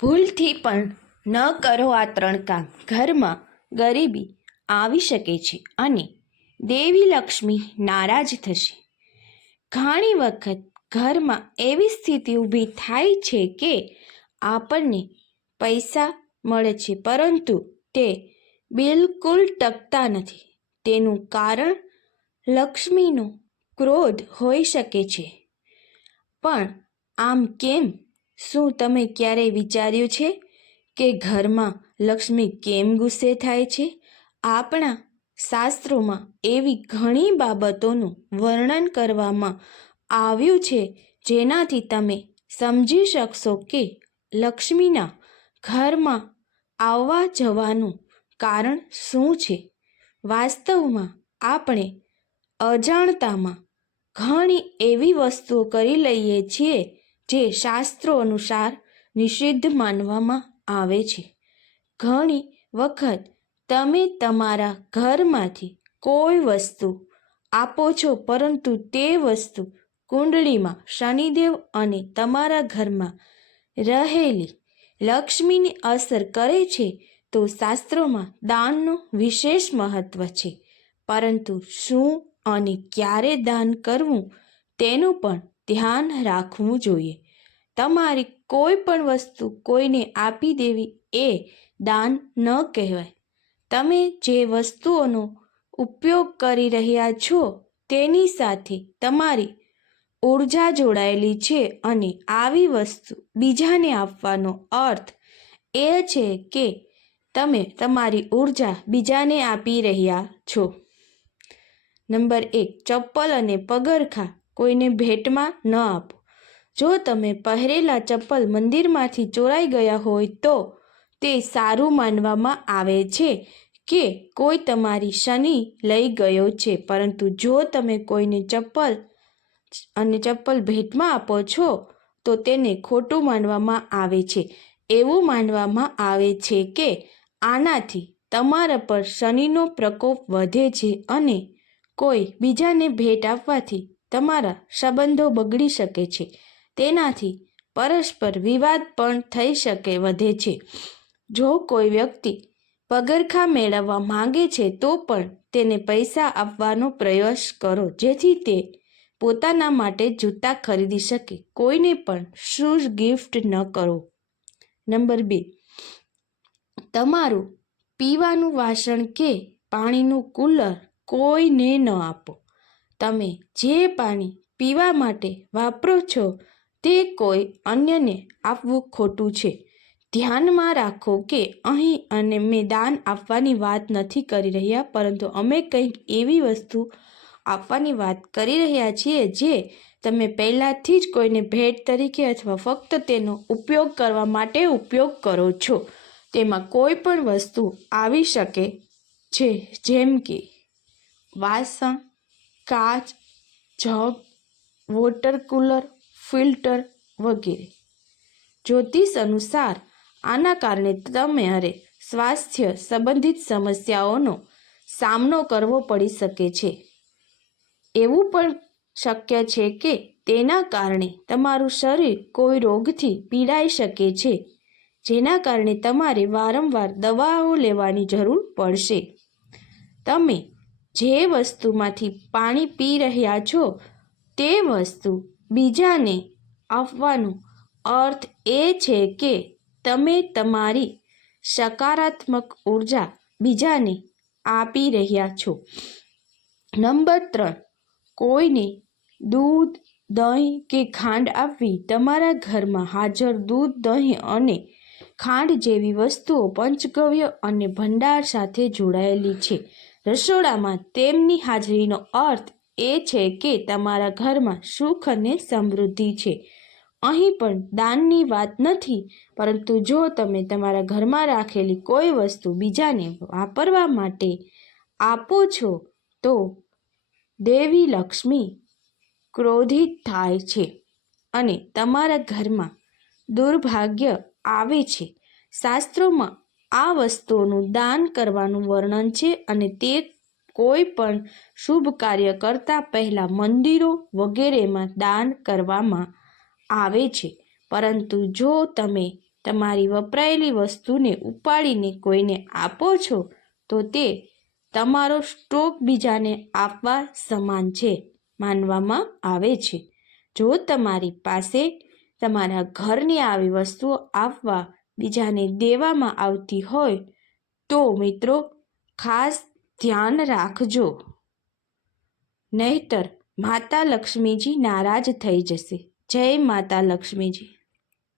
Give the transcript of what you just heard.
ભૂલથી પણ ન કરો આ 3 કામ. ઘરમાં ગરીબી આવી શકે છે અને દેવી લક્ષ્મી નારાજ થશે. ઘણી વખત ઘરમાં એવી સ્થિતિ ઊભી થાય છે કે આપણને પૈસા મળે છે પરંતુ તે બિલકુલ ટકતા નથી. તેનું કારણ લક્ષ્મીનો ક્રોધ હોઈ શકે છે. પણ આમ કેમ? શું તમે ક્યારેય વિચાર્યું છે કે ઘરમાં લક્ષ્મી કેમ ગુસ્સે થાય છે? આપણા શાસ્ત્રોમાં એવી ઘણી બાબતોનું વર્ણન કરવામાં આવ્યું છે જેનાથી તમે સમજી શકશો કે લક્ષ્મીના ઘરમાં આવવા જવાનું કારણ શું છે. વાસ્તવમાં આપણે અજાણતામાં ઘણી એવી વસ્તુઓ કરી લઈએ છીએ જે શાસ્ત્રો અનુસાર નિષિદ્ધ માનવામાં આવે છે. ઘણી વખત તમે તમારા ઘરમાંથી કોઈ વસ્તુ આપો છો પરંતુ તે વસ્તુ કુંડળીમાં શનિદેવ અને તમારા ઘરમાં રહેલી લક્ષ્મીની અસર કરે છે. તો શાસ્ત્રોમાં દાનનું વિશેષ મહત્વ છે, પરંતુ શું અને ક્યારે દાન કરવું તેનું પણ ધ્યાન રાખવું જોઈએ. તમારી કોઈ પણ વસ્તુ કોઈને આપી દેવી એ દાન ન કહેવાય. તમે જે વસ્તુઓનો ઉપયોગ કરી રહ્યા છો તેની સાથે તમારી ઉર્જા જોડાયેલી છે અને આવી વસ્તુ બીજાને આપવાનો અર્થ એ છે કે તમે તમારી ઉર્જા બીજાને આપી રહ્યા છો. નંબર 1, ચપ્પલ અને પગરખાં કોઈને ભેટમાં ન આપો. જો તમે પહેરેલા ચપ્પલ મંદિરમાંથી ચોરાઈ ગયા હોય તો તે સારું માનવામાં આવે છે કે કોઈ તમારી શનિ લઈ ગયો છે. પરંતુ જો તમે કોઈને ચપ્પલ ભેટમાં આપો છો તો તેને ખોટું માનવામાં આવે છે. એવું માનવામાં આવે છે કે આનાથી તમારા પર શનિનો પ્રકોપ વધે છે અને કોઈ બીજાને ભેટ આપવાથી તમારા સંબંધો બગડી શકે છે. તેનાથી પરસ્પર વિવાદ પણ થઈ શકે વધે છે. જો કોઈ વ્યક્તિ પગરખાં મેળવવા માંગે છે તો પણ તેને પૈસા આપવાનો પ્રયાસ કરો જેથી તે પોતાના માટે જૂતા ખરીદી શકે. કોઈને પણ શૂઝ ગિફ્ટ ન કરો. નંબર 2, તમારું પીવાનું વાસણ કે પાણીનું કુલર કોઈને ન આપો. તમે જે પાણી પીવા માટે વાપરો છો તે કોઈ અન્યને આપવું ખોટું છે. ધ્યાનમાં રાખો કે અહીં અમે દાન આપવાની વાત નથી કરી રહ્યા, પરંતુ અમે કંઈક એવી વસ્તુ આપવાની વાત કરી રહ્યા છીએ જે તમે પહેલાથી જ કોઈને ભેટ તરીકે અથવા ફક્ત તેનો ઉપયોગ કરવા માટે ઉપયોગ કરો છો. તેમાં કોઈ પણ વસ્તુ આવી શકે છે જેમ કે વાસણ, કાચ, જગ, વોટર કુલર, ફિલ્ટર વગેરે. જ્યોતિષ અનુસાર આના કારણે તમારે સ્વાસ્થ્ય સંબંધિત સમસ્યાઓનો સામનો કરવો પડી શકે છે. એવું પણ શક્ય છે કે તેના કારણે તમારું શરીર કોઈ રોગથી પીડાઈ શકે છે જેના કારણે તમારે વારંવાર દવાઓ લેવાની જરૂર પડશે. તમે જે વસ્તુમાંથી પાણી પી રહ્યા છો તે વસ્તુ બીજાને આપવાનો અર્થ એ છે કે તમે તમારી સકારાત્મક ઉર્જા બીજાને આપી રહ્યા છો. નંબર 3, કોઈને દૂધ, દહીં કે ખાંડ આપવી. તમારા ઘરમાં હાજર દૂધ, દહીં અને ખાંડ જેવી વસ્તુઓ પંચગવ્ય અને ભંડાર સાથે જોડાયેલી છે. રસોડામાં તેમની હાજરીનો અર્થ એ છે કે તમારા ઘરમાં સુખ અને સમૃદ્ધિ છે. અહીં પણ દાનની વાત નથી, પરંતુ જો તમે તમારા ઘરમાં રાખેલી કોઈ વસ્તુ બીજાને વાપરવા માટે આપો છો તો દેવી લક્ષ્મી ક્રોધિત થાય છે અને તમારા ઘરમાં દુર્ભાગ્ય આવે છે. શાસ્ત્રોમાં આ વસ્તુઓનું દાન કરવાનું વર્ણન છે અને તે કોઈ પણ શુભ કાર્ય કરતા પહેલા મંદિરો વગેરેમાં દાન કરવામાં આવે છે. પરંતુ જો તમે તમારી વપરાયેલી વસ્તુને ઉપાડીને કોઈને આપો છો તો તે તમારો સ્ટોક બીજાને આપવા સમાન છે માનવામાં આવે છે. જો તમારી પાસે તમારા ઘરની આવી વસ્તુઓ આપવા બીજાને દેવામાં આવતી હોય તો મિત્રો ખાસ ધ્યાન રાખજો, નહીતર માતા લક્ષ્મીજી નારાજ થઈ જશે. જય માતા લક્ષ્મીજી.